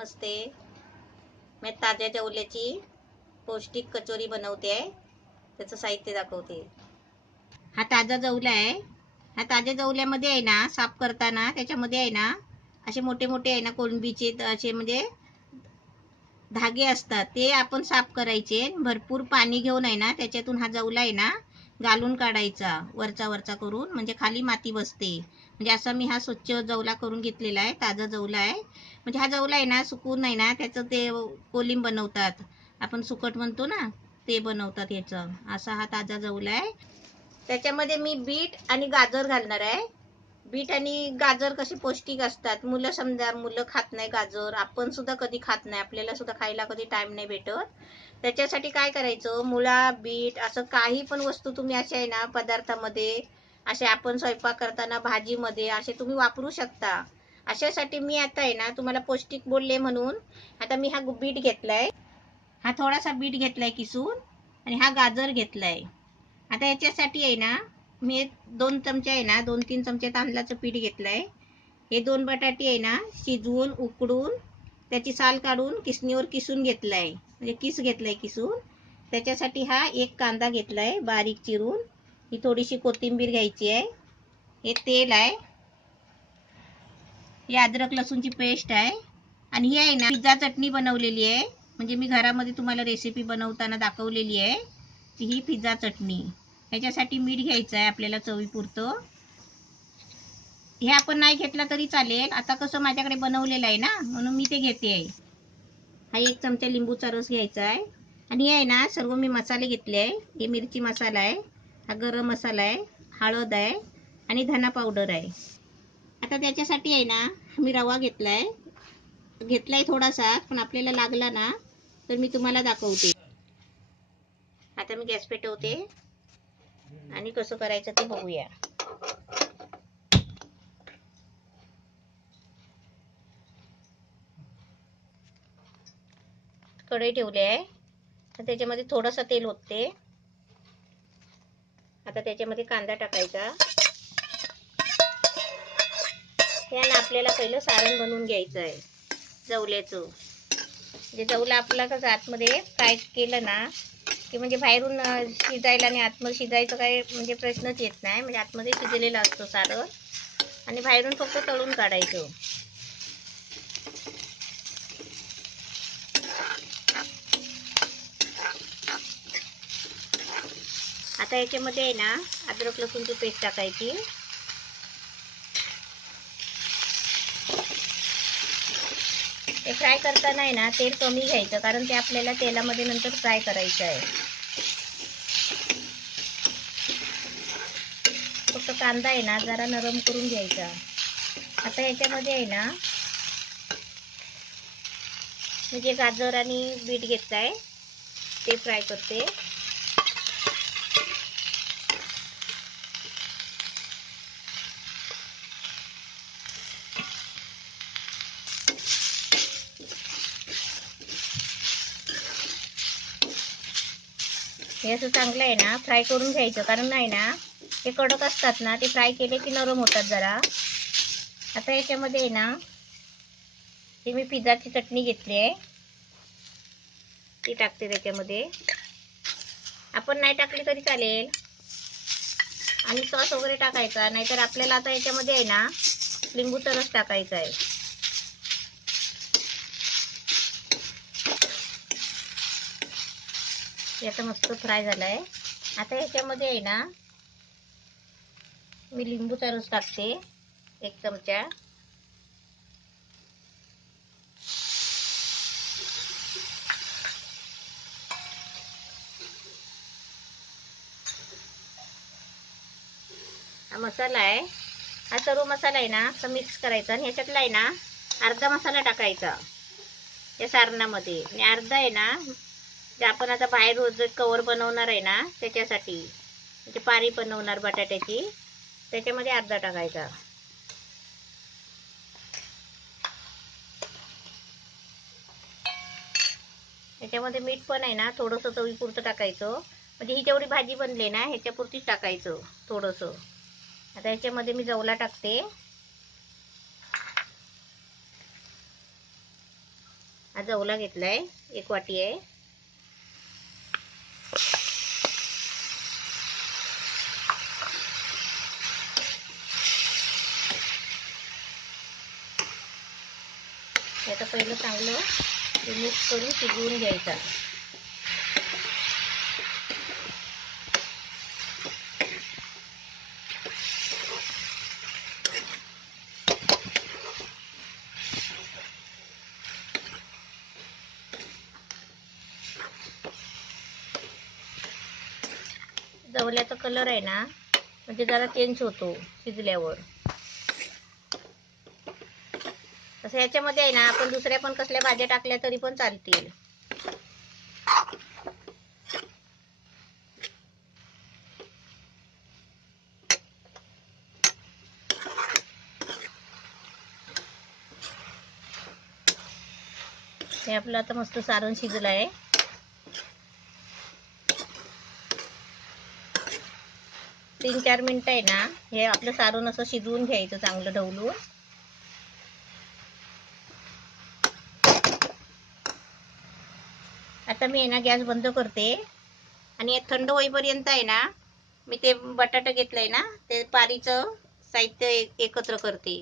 नमस्ते. मैं ताज्या जवल्याची पौष्टिक कचोरी बनवते आहे. त्याचं साहित्य दाखवते. हा ताजा जवला आहे. हा ताज्या जवल्यामध्ये आहे ना, साफ करताना त्याच्यामध्ये आहे ना असे मोठे मोठे आहे ना कोळंबीचे असे म्हणजे धागे असतात, ते आपण साफ करायचे. भरपूर पाणी घेऊन आहे ना त्याच्यातून हा जवला आहे ना घालून काढायचा, वरचा वरचा करून, म्हणजे खाली माती बसते. म्हणजे असा मी हा स्वच्छ जवला करून घेतलेला आहे. ताजा जवला आहे. म्हणजे हा जवला आहे ना सुकून नाही ना त्याचं ते कोलिंब बनवतात, आपण सुकट म्हणतो ना, ते बनवतात याचं. असा हा ताजा जवला आहे. त्याच्यामध्ये मी बीट आणि गाजर घालणार आहे. बीट आणि गाजर कसे पौष्टिक असतात. मुलं समजा मुलं खात नाही गाजर, आपण सुद्धा कधी खात नाही, आपल्याला सुद्धा खायला कधी टाइम नाही भेटत. त्याच्यासाठी काय करायचं, मुळा बीट असं काही पण वस्तू तुम्ही अशा आहे ना पदार्थामध्ये, असे आपण स्वयंपाक करताना भाजीमध्ये असे तुम्ही वापरू शकता. अशासाठी मी आता आहे ना तुम्हाला पौष्टिक बोलले म्हणून आता मी हा बीट घेतलाय, हा थोडासा बीट घेतलाय किसून, आणि हा गाजर घेतलाय. आता याच्यासाठी आहे ना मी 2 चमचे आहे ना 2-3 चमचे तांदळाचं पीठ घेतलंय. हे 2 बटाटे आहे ना शिजवून उकडून त्याची साल काढून किसणीवर किसून घेतलाय, म्हणजे किस घेतलाय किसून. त्याच्यासाठी हा 1 कांदा घेतलाय बारीक चिरून. ही थोडीशी कोथिंबीर घ्यायची आहे. हे तेल आहे. ही अद्रक लसूणची पेस्ट आहे. आणि ही आहे ना पिझ्झा चटणी बनवलेली आहे, म्हणजे मी घरामध्ये तुम्हाला रेसिपी बनवताना दाखवलेली आहे ही पिझ्झा चटणी. ह्याच्यासाठी मीठ घ्यायचं आहे आपल्याला चवीपुरतं. हे आपण नाही घेतलं तरी चालेल, आता कसं माझ्याकडे बनवलेलं आहे ना म्हणून मी ते घेते आहे. हा 1 चमचा लिंबूचा रस घ्यायचा आहे. आणि हे आहे ना सर्व मी मसाले घेतले आहे. हे मिरची मसाला आहे, हा गरम मसाला आहे, हळद आहे आणि धना पावडर आहे. आता त्याच्यासाठी आहे ना मी रवा घेतलाय थोडासा, पण आपल्याला लागला ना तर मी तुम्हाला दाखवते. आता मी गॅस पेटवते आणि कसं करायचं ते बघूया. कढई ठेवली आहे, तर त्याच्यामध्ये थोडंसं तेल ओतते. आता त्याच्यामध्ये कांदा टाकायचा. याला आपल्याला पहिलं सारण बनवून घ्यायचं आहे जवल्याचं. म्हणजे जवला आपला कसं आतमध्ये फ्राय केलं ना की म्हणजे बाहेरून शिजायला आणि आतमध्ये शिजायचं काय म्हणजे प्रश्नच येत नाही. म्हणजे आतमध्ये शिजलेला असतो सारण आणि बाहेरून फक्त तळून काढायचं. आता याच्यामध्ये आहे ना अद्रक लसूणची पेस्ट टाकायची. ते फ्राय करताना आहे ना तेल कमी घ्यायचं, कारण ते आपल्याला तेलामध्ये नंतर फ्राय करायचं आहे. फक्त कांदा आहे ना जरा नरम करून घ्यायचा. आता याच्यामध्ये आहे ना मी जे गाजर आणि बीट घेतलाय ते फ्राय करते. हे असं चांगलं आहे ना फ्राय करून घ्यायचं, कारण नाही ना हे कडक असतात ना, ते फ्राय केले की नरम होतात जरा. आता याच्यामध्ये आहे ना ही मी पिझ्झाची चटणी घेतली आहे, ती टाकते त्याच्यामध्ये. आपण नाही टाकली तरी चालेल, आणि सॉस वगैरे टाकायचा, नाहीतर आपल्याला आता याच्यामध्ये आहे ना लिंबूचा रस टाकायचा आहे. याचा मस्त फ्राय झालाय. आता याच्यामध्ये आहे ना मी लिंबूचा रस टाकते 1 चमचा. हा मसाला आहे, हा सर्व मसाला आहे ना तर मिक्स करायचा, आणि ह्याच्यातला आहे ना अर्धा मसाला टाकायचा या सारणामध्ये, आणि अर्धा आहे ना जे आपण आता बाहेर रोज कवर बनवणार आहे ना त्याच्यासाठी, म्हणजे पारी बनवणार बटाट्याची, त्याच्यामध्ये अर्धा टाकायचा. त्याच्यामध्ये मीठ पण आहे ना थोडंसं चवीपुरतं टाकायचं, म्हणजे ही जेवढी भाजी बनली ना ह्याच्यापुरतीच टाकायचं थोडंसं. आता ह्याच्यामध्ये मी जवला टाकते. हा जवला घेतलाय, 1 वाटी आहे. आता पहिलं चांगलं मिक्स करून शिजवून घ्यायचा. जवल्याचा कलर आहे ना म्हणजे जरा चेंज होतो शिजल्यावर. तसं याच्यामध्ये आहे ना आपण दुसऱ्या पण कसल्या भाज्या टाकल्या तरी पण चालतील. हे आपलं आता मस्त सारण शिजलं आहे. तीन 4 मिनिटं आहे ना हे आपलं सारण असं शिजवून घ्यायचं चांगलं ढवलून. आता मी आहे ना गॅस बंद करते आणि थंड होईपर्यंत आहे ना मी ते बटाटा घेतलंय ना ते पारीचं साहित्य एकत्र करते.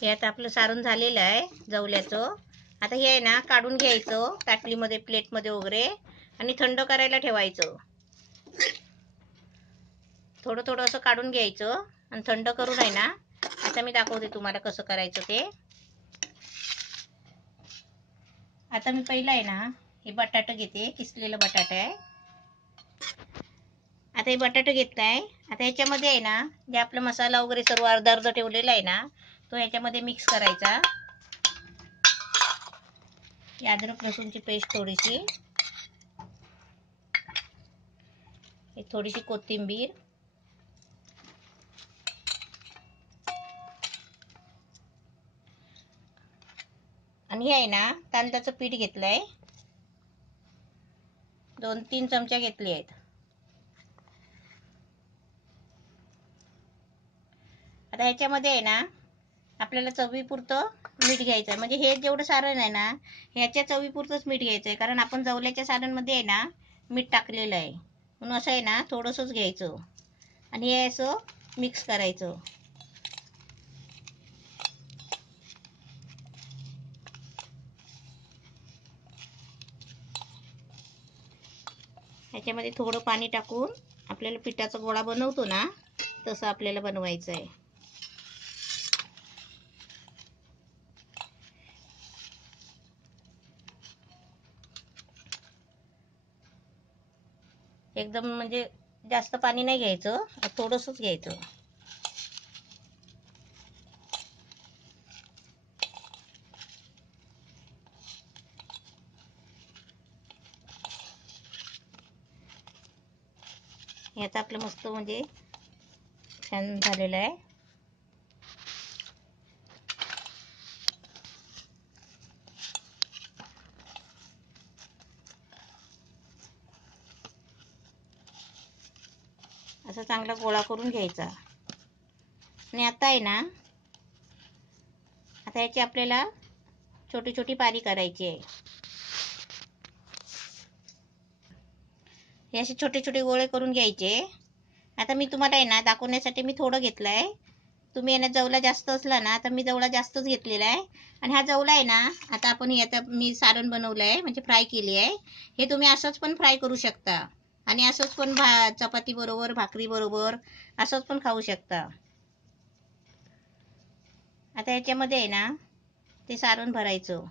हे आता आपलं सारण झालेलं आहे जवल्याचं. आता हे आहे ना काढून घ्यायचं ताटलीमध्ये, प्लेटमध्ये वगैरे आणि थंड करायला ठेवायचं. थोडं थोडं असं काढून घ्यायचं आणि थंड करून आहे ना आता मी दाखवते तुम्हाला कसं करायचं ते. आता मी पहिलं आहे ना हे बटाटा घेते, किसलेलं बटाटा आहे. आता हे बटाटा घेतलाय. आता ह्याच्यामध्ये आहे ना जे आपला मसाला वगैरे सर्व अर्धा अर्धा ठेवलेला आहे ना तो ह्याच्यामध्ये मिक्स करायचा. अद्रक लसूणची पेस्ट थोडीशी, थोडीशी कोथिंबीर, आणि हे आहे ना तांदळाचं पीठ घेतलंय, 2-3 चमचे घेतले आहेत. आता ह्याच्यामध्ये आहे ना आपल्याला चवीपुरतं मीठ घ्यायचं आहे. म्हणजे हे जेवढं सारण आहे ना ह्याच्या चवीपुरतंच मीठ घ्यायचं आहे, कारण आपण जवल्याच्या सारणमध्ये आहे ना मीठ टाकलेलं आहे. म्हणून असं आहे ना थोडंसंच घ्यायचं आणि हे असं मिक्स करायचं. ह्याच्यामध्ये थोडं पाणी टाकून आपल्याला पिठाचा गोळा बनवतो ना तसं आपल्याला बनवायचं आहे. एकदम म्हणजे जास्त पाणी नाही घ्यायचं, थोडंसंच घ्यायचं. याचा आपलं मस्त म्हणजे छान झालेलं आहे. असा चांगला गोळा करून घ्यायचा. आणि आता आहे ना आता याची आपल्याला छोटी छोटी पारी करायची आहे. हे असे छोटे छोटे गोळे करून घ्यायचे. आता मी तुम्हाला आहे ना दाखवण्यासाठी मी थोडं घेतलंय. तुम्ही याने जवला जास्त असला ना तर मी जवला जास्तच घेतलेला आहे. आणि हा जवला आहे ना आता आपण याचा मी सारण बनवलंय म्हणजे फ्राय केली आहे. हे तुम्ही असंच पण फ्राय करू शकता आणि असंच पण चपाती बरोबर, भाकरी बरोबर असंच पण खाऊ शकता. आता याच्यामध्ये आहे ना ते सारण भरायचं.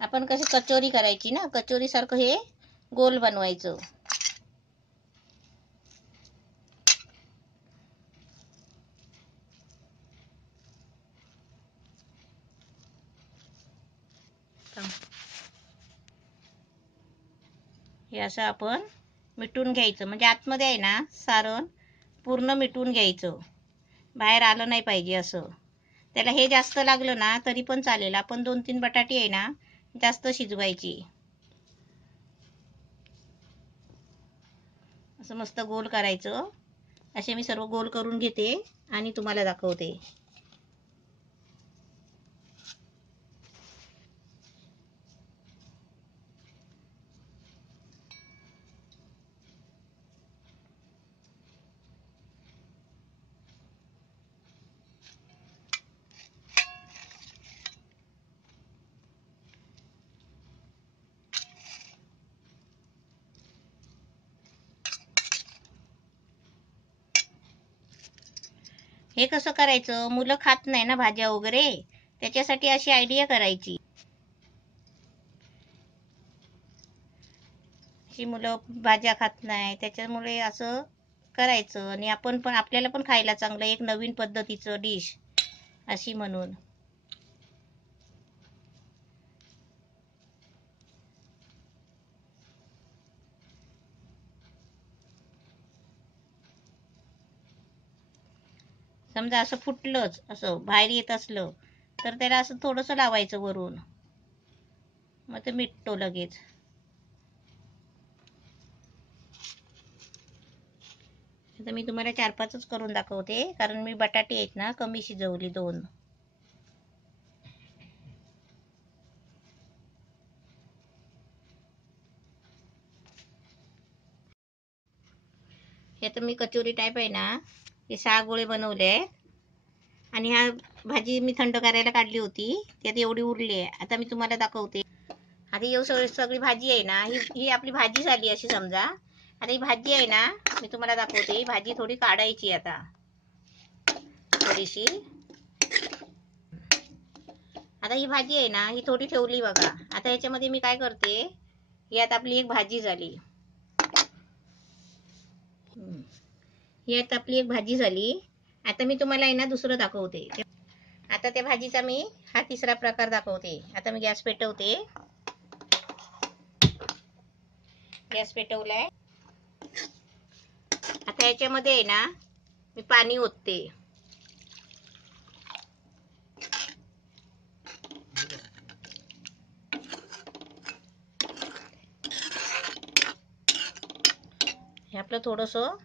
आपण कशी कचोरी करायची ना, कचोरी सारखं हे गोल बनवायचं. हे असं आपण मिटून घ्यायचं. म्हणजे आतमध्ये आहे ना सारण पूर्ण मिटून घ्यायचं, बाहेर आलं नाही पाहिजे असं. त्याला हे जास्त लागलं ना तरी पण चालेल. आपण 2-3 बटाटे आहे ना जास्त शिजवायची. असं मस्त गोल करायचं. असे मी सर्व गोल करून घेते आणि तुम्हाला दाखवते. हे कसं करायचं, मुलं खात नाही ना भाज्या वगैरे, त्याच्यासाठी अशी आयडिया करायची. अशी मुलं भाज्या खात नाही, त्याच्यामुळे असं करायचं. आणि आपण पण, आपल्याला पण खायला चांगलं, एक नवीन पद्धतीचं डिश अशी म्हणून. समजा असं फुटलंच, असं बाहेर येत असलं तर त्याला असं थोडंसं लावायचं वरून, मग ते मिटतो लगेच. आता मी तुम्हाला 4-5च करून दाखवते, कारण मी बटाटे आहेत ना कमी शिजवली 2. हे तर मी कचोरी टाईप आहे ना, हे 6 गोळे बनवले आहेत. आणि हा भाजी मी थंड करायला काढली होती, त्यात एवढी उरली आहे. आता मी तुम्हाला दाखवते. आता ही सगळी भाजी आहे ना, ही आपली भाजी झाली अशी समजा. आता ही भाजी आहे ना, मी तुम्हाला दाखवते. ही भाजी थोडी काढायची आता, थोडीशी. आता ही भाजी आहे ना, ही थोडी ठेवली बघा. आता याच्यामध्ये मी काय करते, यात आपली एक भाजी झाली. यात आपली एक भाजी झाली. आता मी तुम्हाला आहे ना दुसरं दाखवते. आता त्या भाजीचा मी हा तिसरा प्रकार दाखवते. आता मी गॅस पेटवते. गॅस पेटवलाय. आता याच्यामध्ये आहे ना मी पाणी ओतते. हे आपलं थोडंसं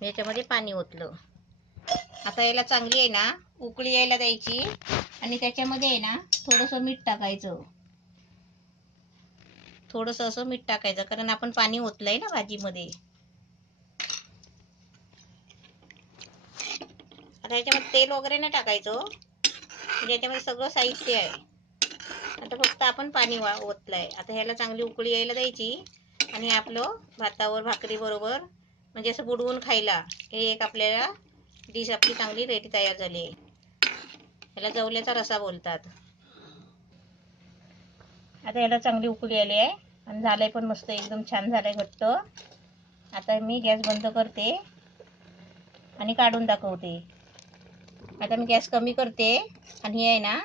याच्यामध्ये पाणी ओतलं. आता याला चांगली आहे ना उकळी यायला द्यायची. आणि त्याच्यामध्ये आहे ना थोडंसं मीठ टाकायचं. थोडंसं असं मीठ टाकायचं, कारण आपण पाणी ओतलंय ना भाजीमध्ये. आता याच्यामध्ये तेल वगैरे नाही टाकायचं, म्हणजे याच्यामध्ये सगळं साहित्य आहे. आता फक्त आपण पाणी ओतलंय. आता ह्याला चांगली उकळी यायला द्यायची. आणि आपलं भातावर भाकरी बरोबर म्हणजे असं बुडवून खायला हे एक आपल्याला डिश आपली चांगली रेडी तयार झाली आहे. ह्याला जवल्याचा रसा बोलतात. आता याला चांगली उकळी आली आहे आणि झालंय पण मस्त, एकदम छान झालंय घट्ट. आता मी गॅस बंद करते आणि काढून दाखवते. आता मी गॅस कमी करते आणि हे आहे ना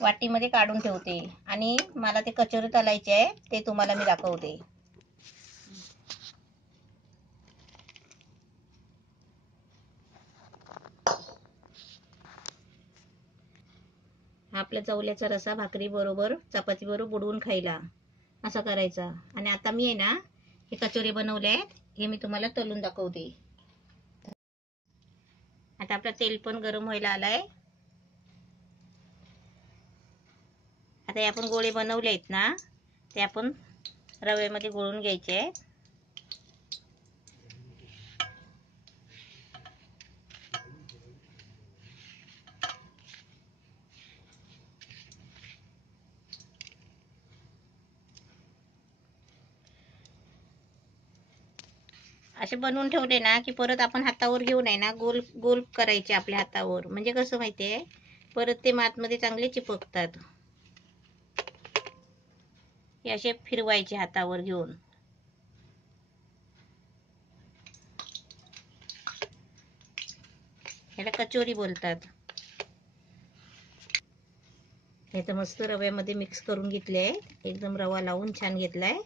वाटीमध्ये काढून ठेवते. आणि मला ते कचोरी तळायचे आहे, ते तुम्हाला मी दाखवते. आपल्या चवल्याचा रसा भाकरी बरोबर चपाती बरोबर बुडवून खायला असा करायचा. आणि आता मी आहे ना हे कचोरी बनवले आहेत, हे मी तुम्हाला तळून दाखवते. आता आपलं तेल पण गरम व्हायला आलाय. आता हे आपण गोळे बनवले आहेत ना, ते आपण रव्यामध्ये गोळून घ्यायचे आहेत. असे बनवून ठेवले ना की परत आपण हातावर घेऊन आहे ना गोल गोल करायचे आपल्या हातावर. म्हणजे कसं माहितीये, परत ते मातमध्ये चांगले चिपकतात. हे असे फिरवायचे हातावर घेऊन. ह्याला कचोरी बोलतात. हे तर मस्त रव्यामध्ये मिक्स करून घेतले आहे. एकदम रवा लावून छान घेतलाय.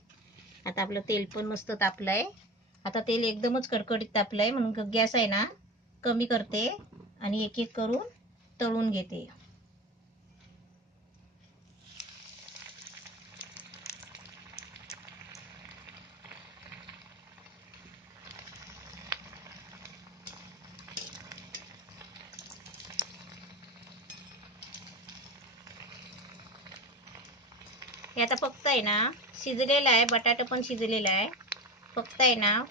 आता आपलं तेल पण मस्त तापलंय. आता तेल एकदमच कडकडीत तापलंय, म्हणून गॅस आहे ना कमी करते आणि एक एक करून तळून घेते. हे आता फक्त आहे ना शिजलेलं आहे, बटाटा पण शिजलेला आहे, फक्त आहे ना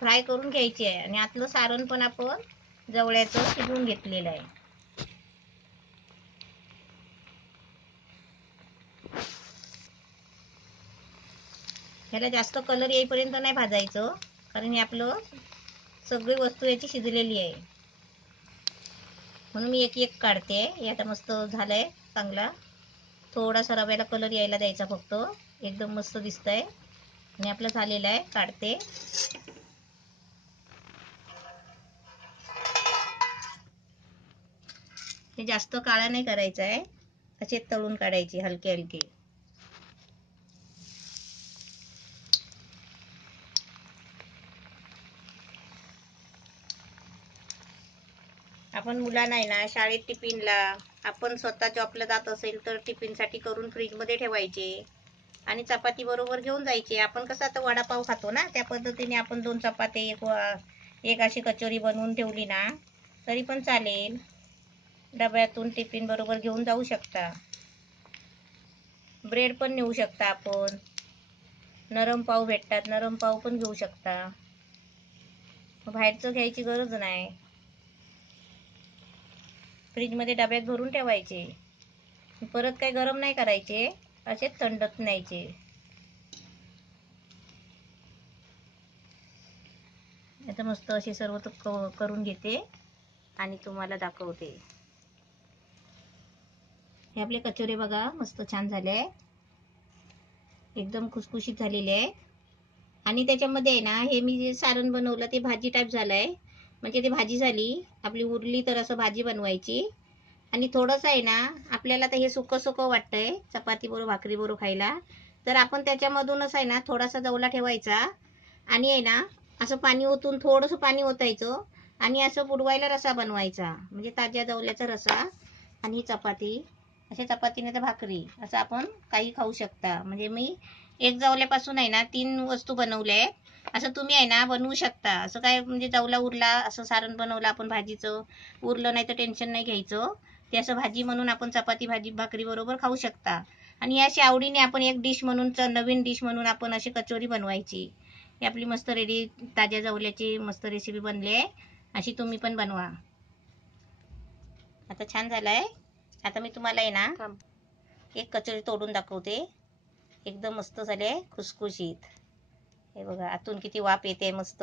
फ्राय करून घ्यायची आहे. आणि आतलं सारण पण आपण जवळ्याचं शिजवून घेतलेलं आहे. ह्याला जास्त कलर येईपर्यंत नाही भाजायचं, कारण हे आपलं सगळी वस्तू याची शिजलेली आहे. म्हणून मी एक एक काढते. हे आता मस्त झालंय चांगला. थोडासा रव्याला कलर यायला द्यायचा फक्त, एकदम मस्त दिसतंय. आणि आपलं झालेलं आहे, काढते. हे जास्त काळा नाही करायचं आहे, असे तळून काढायचे हलके हलके. आपण मुलांना आहे ना शाळेत टिफिनला, आपण स्वतः जॉबला जात असेल तर टिफिनसाठी करून फ्रीजमध्ये ठेवायचे आणि चपाती बरोबर घेऊन जायचे. आपण कसं आता वडापाव खातो ना, त्या पद्धतीने आपण 2 चपाती एक अशी कचोरी बनवून ठेवली ना तरी पण चालेल. डब्यातून टिफिन बरोबर घेऊन जाऊ शकता. ब्रेड पण नेऊ शकता आपण. नरम पाव भेटतात, नरम पाव पण घेऊ शकता. बाहेरचं घ्यायची गरज नाही. फ्रीजमध्ये डब्यात भरून ठेवायचे. परत काही गरम नाही करायचे, असे थंडत न्यायचे. आता मस्त असे सर्व करून घेते आणि तुम्हाला दाखवते. हे आपले कचोरे बघा मस्त छान झाले, एकदम खुसखुशीत झालेले आहे. आणि त्याच्यामध्ये आहे ना हे मी जे सारण बनवलं ते भाजी टाईप झालंय, म्हणजे ते भाजी झाली आपली. उरली तर असं भाजी बनवायची. आणि थोडंसं आहे ना आपल्याला तर हे सुकं सुकं वाटतंय चपाती बरोबर भाकरी बरोबर खायला, तर आपण त्याच्यामधूनच आहे ना थोडासा जवला ठेवायचा आणि आहे ना असं पाणी ओतून थोडंसं पाणी ओतायचं आणि असं बुडवायला रसा बनवायचा, म्हणजे ताज्या जवल्याचा रसा. आणि ही चपाती, अशा चपातीने तर भाकरी असं आपण काही खाऊ शकता. म्हणजे मी एक जवल्यापासून आहे ना 3 वस्तू बनवल्या आहेत. असं तुम्ही आहे ना बनवू शकता. असं काय म्हणजे जवला उरला असं सारण बनवलं आपण भाजीचं, उरलं नाही तर टेन्शन नाही घ्यायचं. ते असं भाजी म्हणून आपण चपाती भाजी भाकरी बरोबर खाऊ शकता. आणि अशी आवडीने आपण एक डिश म्हणून, नवीन डिश म्हणून आपण अशी कचोरी बनवायची. ही आपली मस्त रेडी ताज्या जवल्याची मस्त रेसिपी बनली आहे. अशी तुम्ही पण बनवा. आता छान झालाय. आता मी तुम्हाला आहे ना एक कचोरी तोडून दाखवते. एकदम मस्त झाले, खुसखुशीत. हे बघा आतून किती वाफ येते मस्त.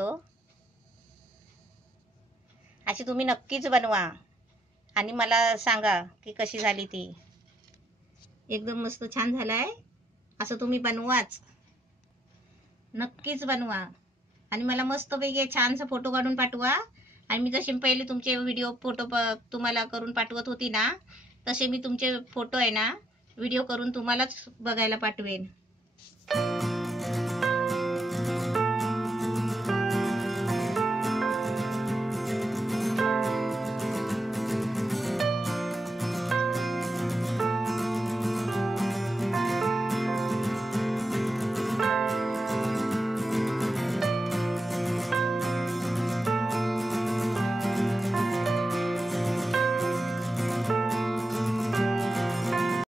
अशी तुम्ही नक्कीच बनवा आणि मला सांगा की कशी झाली ती. एकदम मस्त छान झालाय. असं तुम्ही बनवाच, नक्कीच बनवा. आणि मला मस्तपैकी छानसा फोटो काढून पाठवा. आणि मी जसे पहिले तुमचे व्हिडिओ फोटो तुम्हाला करून पाठवत होती ना, तसे मी तुमचे फोटो आहे ना व्हिडिओ करून तुम्हालाच बघायला पाठवेन.